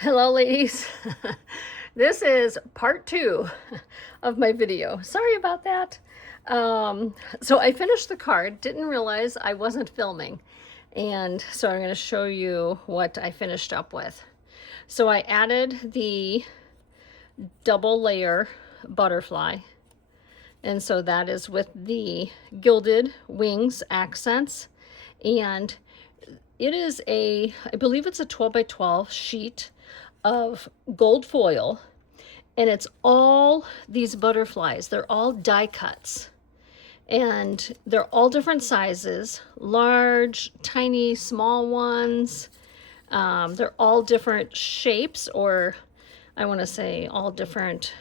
Hello, ladies. This is part 2 of my video. Sorry about that. So I finished the card, didn't realize I wasn't filming. And so I'm going to show you what I finished up with. So I added the double layer butterfly. And so that is with the gilded wings accents. And it is I believe it's a 12 by 12 sheet of gold foil, and it's all these butterflies. They're all die cuts, and they're all different sizes, large, tiny, small ones. They're all different shapes, or I want to say all different,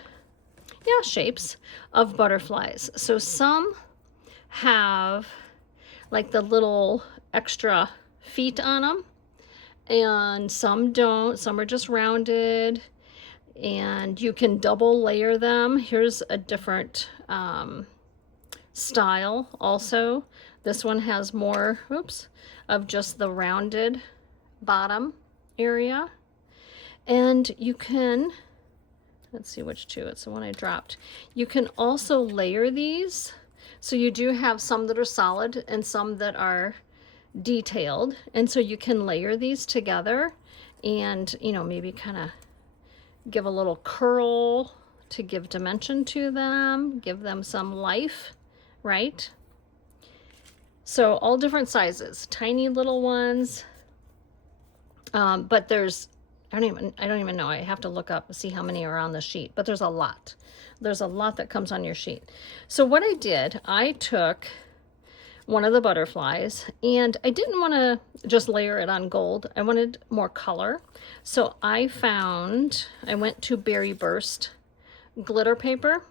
shapes of butterflies. So some have like the little extra feet on them, and some don't. Some are just rounded, and you can double layer them. Here's a different style also. This one has more, of just the rounded bottom area. And you can, let's see which two, it's the one I dropped. You can also layer these. So you do have some that are solid and some that are detailed, and so you can layer these together and maybe kind of give a little curl to give dimension to them, give them some life, right? So all different sizes, tiny little ones, but there's I don't even know, I have to look up and see how many are on the sheet, but there's a lot that comes on your sheet. So what I did, I took one of the butterflies, and I didn't want to just layer it on gold. I wanted more color. So I went to Berry Burst glitter paper,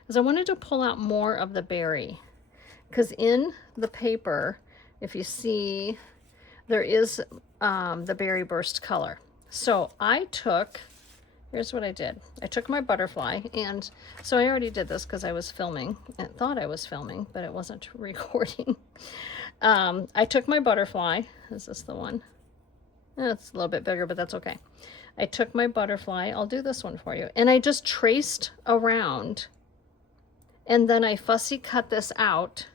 because I wanted to pull out more of the berry. Because in the paper, if you see, there is the Berry Burst color. So here's what I did. I took my butterfly, and so I already did this because I was filming and thought I was filming, but it wasn't recording. I took my butterfly. Is this the one? It's a little bit bigger, but that's okay. I took my butterfly. I'll do this one for you. And I just traced around, and then I fussy cut this out,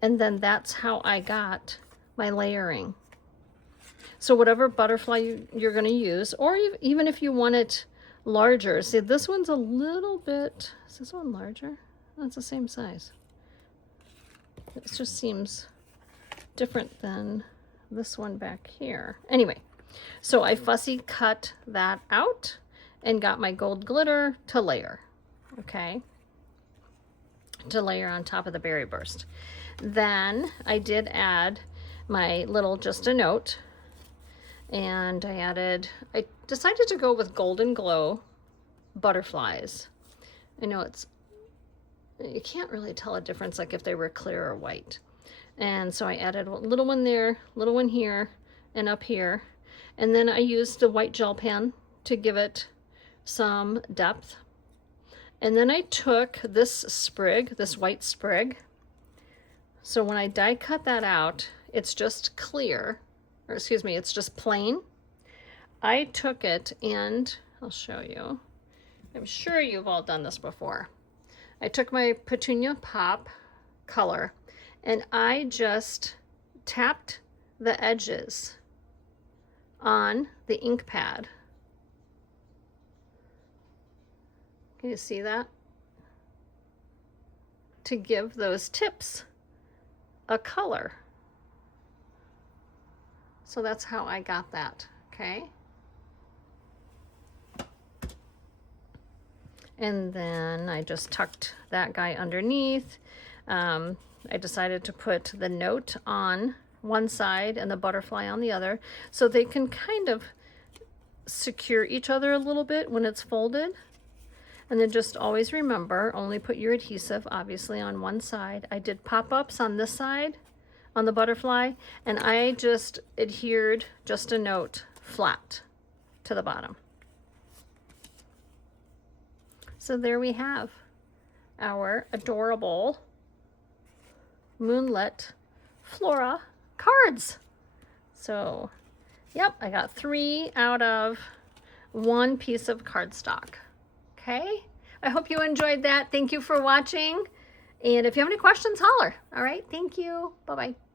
and then that's how I got my layering. So whatever butterfly you're going to use, or even if you want it larger. See, this one's a little bit, is this one larger? Oh, it's the same size. It just seems different than this one back here. Anyway, so I fussy cut that out and got my gold glitter to layer, okay? To layer on top of the Berry Burst. Then I did add my little Just a Note, and I decided to go with Golden Glow butterflies. I know you can't really tell a difference like if they were clear or white. And so I added a little one there, little one here, and up here. And then I used the white gel pen to give it some depth. And then I took this sprig, this white sprig. So when I die cut that out, it's just clear. Or excuse me, it's just plain. I took it, and I'll show you. I'm sure you've all done this before. I took my Petunia Pop color, and I just tapped the edges on the ink pad. Can you see that? To give those tips a color. So that's how I got that, okay? And then I just tucked that guy underneath. I decided to put the note on one side and the butterfly on the other, so they can kind of secure each other a little bit when it's folded. And then just always remember, only put your adhesive, obviously, on one side. I did pop-ups on this side, on the butterfly, and I just adhered Just a Note flat to the bottom. So there we have our adorable Moonlit Flora cards. So, yep, I got 3 out of 1 piece of cardstock. Okay, I hope you enjoyed that. Thank you for watching. And if you have any questions, holler. All right, thank you. Bye-bye.